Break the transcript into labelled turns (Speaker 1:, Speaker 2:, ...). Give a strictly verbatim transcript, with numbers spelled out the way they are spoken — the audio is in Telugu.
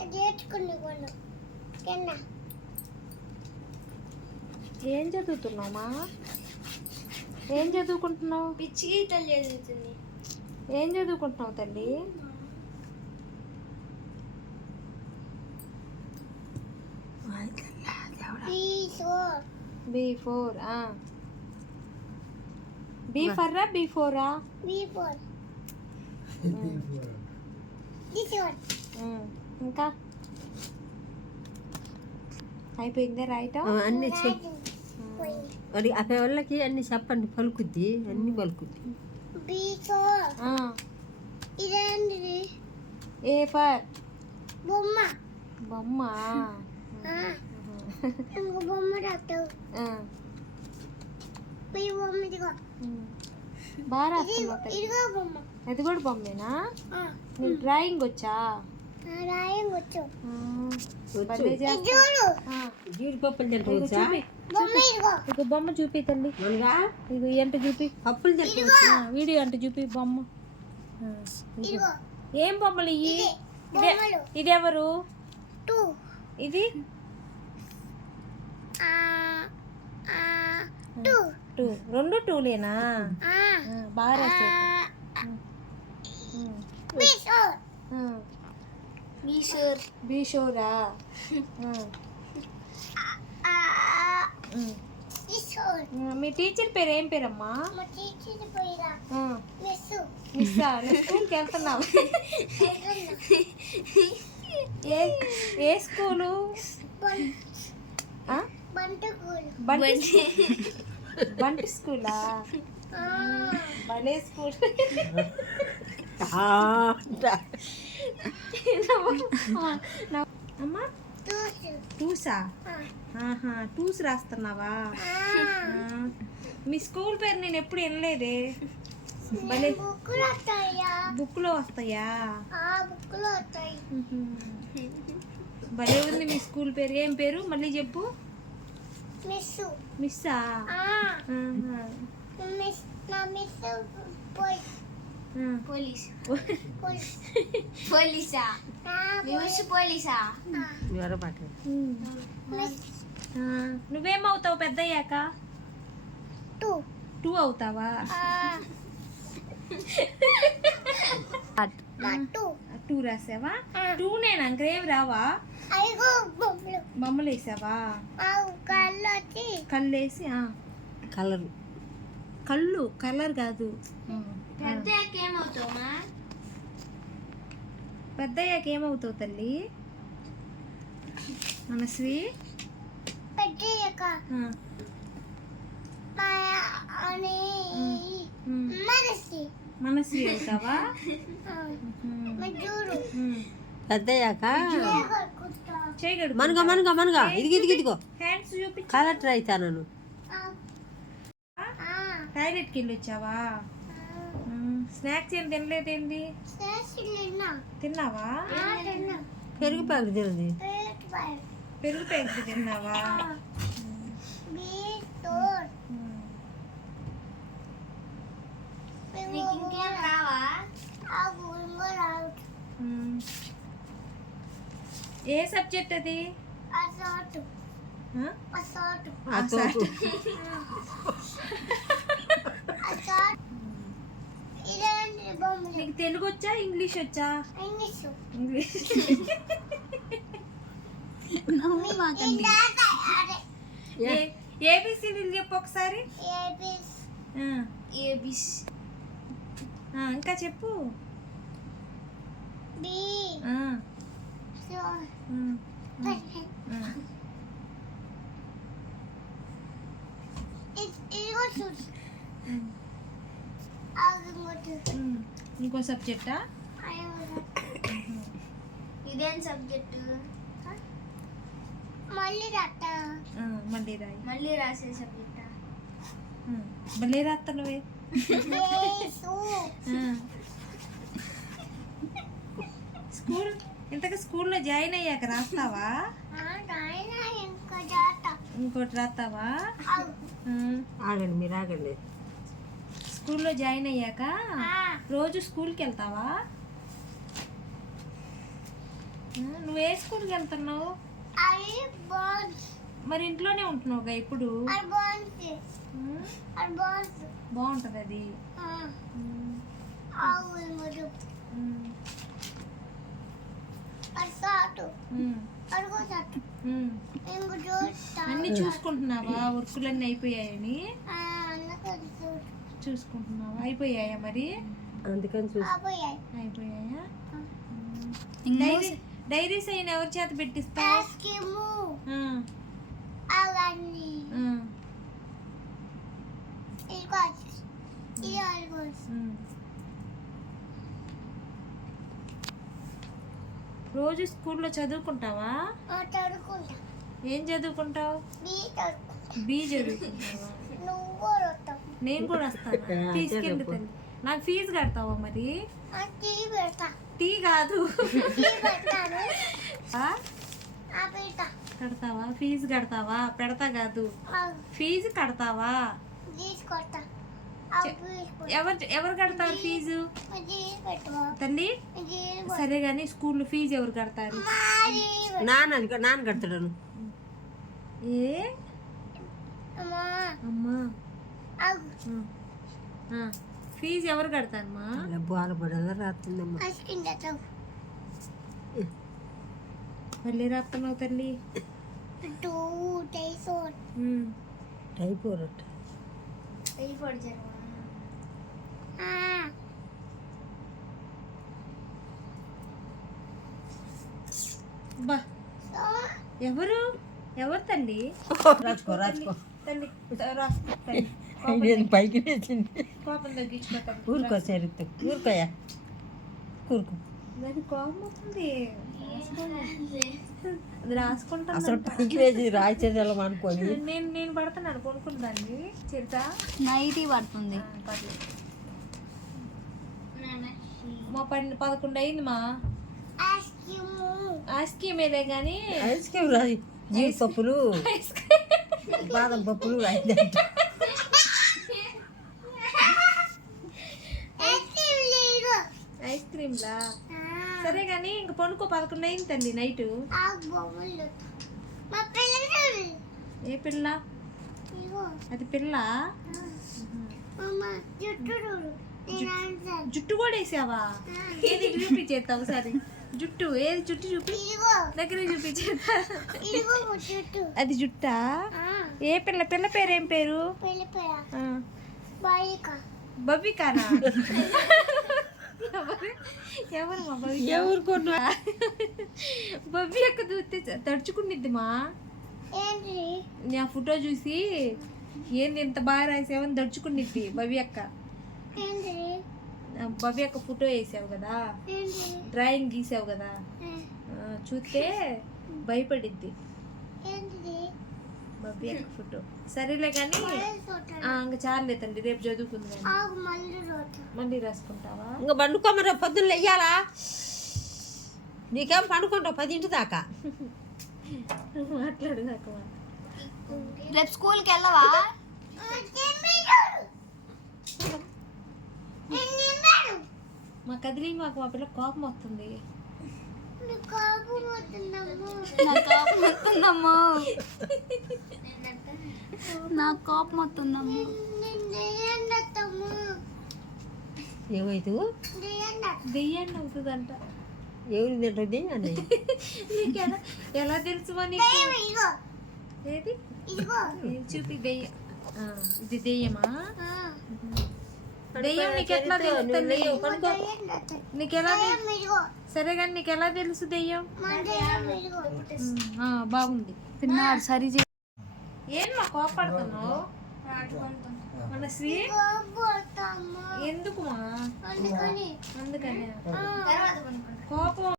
Speaker 1: ఏం చదువుతున్నావా? ఏం చదువుకుంటున్నావు?
Speaker 2: పిచ్చి గీతలు చదువుతుంది.
Speaker 1: ఏం చదువుకుంటున్నావు తల్లి? B four. బీ ఫర్రా బీ ఫోరా? ఇంకా అయిపోయిందే రాయటం?
Speaker 3: అన్నీ చెప్పు మరి అక్కడ వాళ్ళకి అన్ని చెప్పండి. పలుకుద్ది, అన్ని పలుకుద్ది.
Speaker 1: ఏ ఫర్
Speaker 2: బొమ్మ
Speaker 1: బొమ్మ.
Speaker 2: బొమ్మ డాక్టర్ బొమ్మ
Speaker 1: బాగా రాస్తున్నావు. అది కూడా బొమ్మేనా? నీకు డ్రాయింగ్ వచ్చా?
Speaker 2: డ్రాయింగ్ వచ్చు.
Speaker 3: జీడిపప్పులు తింటవచ్చా?
Speaker 1: ఇక బొమ్మ చూపి తల్లి. ఇక ఎంట చూపి.
Speaker 3: పప్పులు తింటవచ్చా?
Speaker 1: వీడియో అంటే చూపి బొమ్మ. ఏం బొమ్మలు ఇవి? ఇది ఎవరు? ఇది టూ. రెండు టూలేనా? బాగా రాసావు. బీషోరా? మీ టీచర్ పేరు ఏం పేరమ్మా? మిస్సా? నువ్వు స్కూల్కి వెళ్తున్నావు? ఏ ఏ స్కూలు? బంటి స్కూలా? భలే స్కూల్. అమ్మా టూసా? టూస్ రాస్తున్నావా? మీ స్కూల్ పేరు నేను ఎప్పుడు వినలేదే. భలే బుక్లో వస్తాయా? భలే ఉంది మీ స్కూల్ పేరు. ఏం పేరు మళ్ళీ చెప్పు. మిస్సా?
Speaker 2: పోలీస్ పోలీసా? పోలీసా?
Speaker 1: నువ్వేమవుతావు పెద్దయ్యాక?
Speaker 2: టూ
Speaker 1: టూ అవుతావా? టూ రాసావా? టూ నేను అంకరేం రావా? బొమ్మలు వేసావా? కళ్ళు వేసి
Speaker 3: కలర్
Speaker 1: కళ్ళు కలర్ కాదు.
Speaker 2: పెద్దయ్యాక ఏమవుతావా?
Speaker 1: పెద్దయ్యాక ఏమవుతావు తల్లి? మనస్వి
Speaker 2: పెద్దయ్యాక
Speaker 1: మనస్వి అవుతావా?
Speaker 3: పెద్దయ్యాక
Speaker 1: చేయగలడు.
Speaker 3: మనగా మనగా మనగా ఇదిగి ఇదిగి ఇదిగో
Speaker 1: హ్యాండ్స్ చూపి.
Speaker 3: కలెక్టర్ అవుతాను.
Speaker 1: టాయిలెట్కి వెళ్ళి వచ్చావా? స్నాక్స్ ఏం తినలేదేంటి? తిన్నావా?
Speaker 3: పెరుగు ప్యాకెట్ తినది.
Speaker 1: పెరుగు ప్యాకెట్ తిన్నావా?
Speaker 2: ఇంకేం రావా?
Speaker 1: ఏ సబ్జెక్ట్ అది? నీకు తెలుగు వచ్చా ఇంగ్లీష్ వచ్చా? ఇంగ్లీష్. ఏబిసిడీలు చెప్పు ఒకసారి. ఇంకా చెప్పు. ఇంకో సబ్జెక్టా?
Speaker 2: ఇదేం సబ్జెక్టు? మళ్ళీ రాస్తా.
Speaker 1: మళ్ళీ రాయి.
Speaker 2: మళ్ళీ రాసే సబ్జెక్టా?
Speaker 1: మళ్ళీ రాస్తా నువ్వే. స్కూల్ ఇంతగా స్కూల్లో జాయిన్ అయ్యాక రాస్తావా? ఇంకోటి రాస్తావా?
Speaker 3: ఆగండి మీరు ఆగండి.
Speaker 1: స్కూల్లో జాయిన్ అయ్యాక రోజు స్కూల్కి వెళ్తావా? నువ్వు ఏ స్కూల్కి వెళ్తున్నావు?
Speaker 2: అది బాన్స్
Speaker 1: మరి ఇంట్లోనే ఉంటున్నావుగా ఇప్పుడు.
Speaker 2: అది బాన్స్
Speaker 1: ఉమ్,
Speaker 2: అది బాన్స్
Speaker 1: బాగుంటది అది. ఉమ్,
Speaker 2: ఆవు మధు
Speaker 1: ఉమ్,
Speaker 2: అది సాటు
Speaker 1: ఉమ్,
Speaker 2: అడుగు సాటు
Speaker 1: ఉమ్.
Speaker 2: ఇంకో చూస్తా
Speaker 1: అన్ని చూసుకుంటున్నావా? వర్కులన్నీ అయిపోయాయని
Speaker 2: అన్నకు
Speaker 1: చూసుకుంటున్నావా? అయిపోయాయా మరి?
Speaker 3: అందుకని చూసి
Speaker 2: ఆపోయాయి
Speaker 1: అయిపోయాయా? డైరీ డైరీస్ అయిన ఎవరి చేత పెట్టిస్తావు?
Speaker 2: ఆస్కిము
Speaker 1: ఆ,
Speaker 2: అవన్నీ
Speaker 1: ఆ,
Speaker 2: ఇదిగో ఇది అడుగు
Speaker 1: ఉమ్. రోజు స్కూల్లో చదువుకుంటావా?
Speaker 2: చదువుకుంటా
Speaker 1: ఏం చదువుకుంటావు?
Speaker 2: బీ చదువుకుంటా
Speaker 1: బీ చదువుకుంటావా?
Speaker 2: నువ్వు వస్తావు
Speaker 1: నేను కూడా వస్తాను. తీసుకెళ్ళి తల్లి. నాకు ఫీజు కడతావా మరి?
Speaker 2: టీ పెడతా
Speaker 1: టీ కాదు.
Speaker 2: టీ పెడతాను
Speaker 1: ఆ?
Speaker 2: ఆ పెడతా
Speaker 1: కడతావా? ఫీజు కడతావా? పెడతా కాదు, ఫీజు కడతావా?
Speaker 2: తీసుకొస్తా
Speaker 1: ఎవరు ఎవరు కడతారు ఫీజు?
Speaker 2: పెట్టవా
Speaker 1: తల్లి సరే కానీ స్కూల్లో ఫీజు ఎవరు కడతారు?
Speaker 3: నాన్న నాన్న కడతాడు.
Speaker 1: ఏ అమ్మా, ఆ, ఆ. ఫీజు ఎవరు కడతారమ్మా?
Speaker 3: బాధపడేలా రాస్తుందమ్మా.
Speaker 1: మళ్ళీ రాస్తున్నావు తల్లి. ఉమ్.
Speaker 3: టైపోరట్
Speaker 1: బా ఎవరు ఎవరు తల్లి?
Speaker 3: రాసుకో రాసుకో
Speaker 1: తల్లి రాసుకో తల్లి.
Speaker 3: నేను పైకి వేసింది.
Speaker 1: కోపం తగ్గించుకో తల్లి.
Speaker 3: ఊరుకో చరిత్ర ఊరుకోయా కూరుకో.
Speaker 1: దానికి కోపం వస్తుంది. అది రాసుకుంటాను.
Speaker 3: అసలు పైకి వేసి రాసేది ఎలా అనుకోని
Speaker 1: నేను నేను పడుతున్నాను కొనుక్కుందాన్ని. చిరుత
Speaker 4: నైటీ పడుతుంది.
Speaker 1: పర్లేదు. మా పన్నెండు పదకొండు అయింది మా ఐస్ క్రీమ్ ఏదే కానీ
Speaker 3: ఐస్ క్రీమ్ రాయి జీడి పప్పులు
Speaker 1: ఐస్ క్రీమ్
Speaker 3: బాదం పప్పులు రాయిందంట.
Speaker 1: ఐస్ క్రీమ్లా సరే కానీ ఇంక పనుకో. పదకొండు అయింది తల్లి నైట్. ఏ పిల్ల అది? పిల్ల జుట్టు కూడా వేసావా? ఏది చూపించేస్తావు సరే జుట్టు ఏది? జుట్టు చూపి దగ్గర చూపించేస్తా. అది జుట్టా? ఏ పిల్ల? పిల్ల పేరు ఏం పేరు? ఆ. బబికానా? ఎవరు ఎవరు మా బబి?
Speaker 3: ఎవరు కొన్నా
Speaker 1: బబ్బి యొక్క చూస్తే తడుచుకునిద్ది మా. నా ఫోటో చూసి ఏంది ఇంత బాగా రాసావని దడుచుకునిద్ది బవి అక్క. బవి అక్క ఫోటో వేసావు కదా, డ్రాయింగ్ గీసావు కదా, ఆ, చూస్తే భయపడిద్ది బబ్బి అక్క ఫోటో. సరేలే కానీ ఇంకా చాలే తండ్రి, రేపు చదువుకుంది కానీ మళ్ళీ రాసుకుంటావా?
Speaker 3: ఇంకా పండుకోమరా పొద్దున్న వెయ్యాలా? నీకేం పండుకుంటావు పదింటి దాకా.
Speaker 1: మాట్లాడు నాకు.
Speaker 4: రేపు స్కూల్కి వెళ్ళవా?
Speaker 1: మా కదిలి మాకు మా పిల్ల కోపం వస్తుంది.
Speaker 4: నాకు కోపం వస్తుందమ్మా, నాకు కోపం వస్తుందమ్మా.
Speaker 3: ఏమైతు
Speaker 1: దెయ్యాన్ని అవుతుందంట.
Speaker 3: ఎవరు తింటుంది అని
Speaker 1: నీకు ఎలా ఎలా తెలుసు మా నీకు? ఏది ఏది చూపి? దెయ్యం. ఆ, ఇది దెయ్యమా? దెయ్యం నీకు ఎట్లా తెలుస్తుంది? నీకు ఎలా తెలు- సరే కానీ నీకు ఎలా తెలుసు దెయ్యం? ఆ, బాగుంది.
Speaker 4: పిన్నాడు సరి చే
Speaker 1: ఏం మా కోపడుతున్నావు? మన శ్రీ ఎందుకు మా? అందుకని కోపం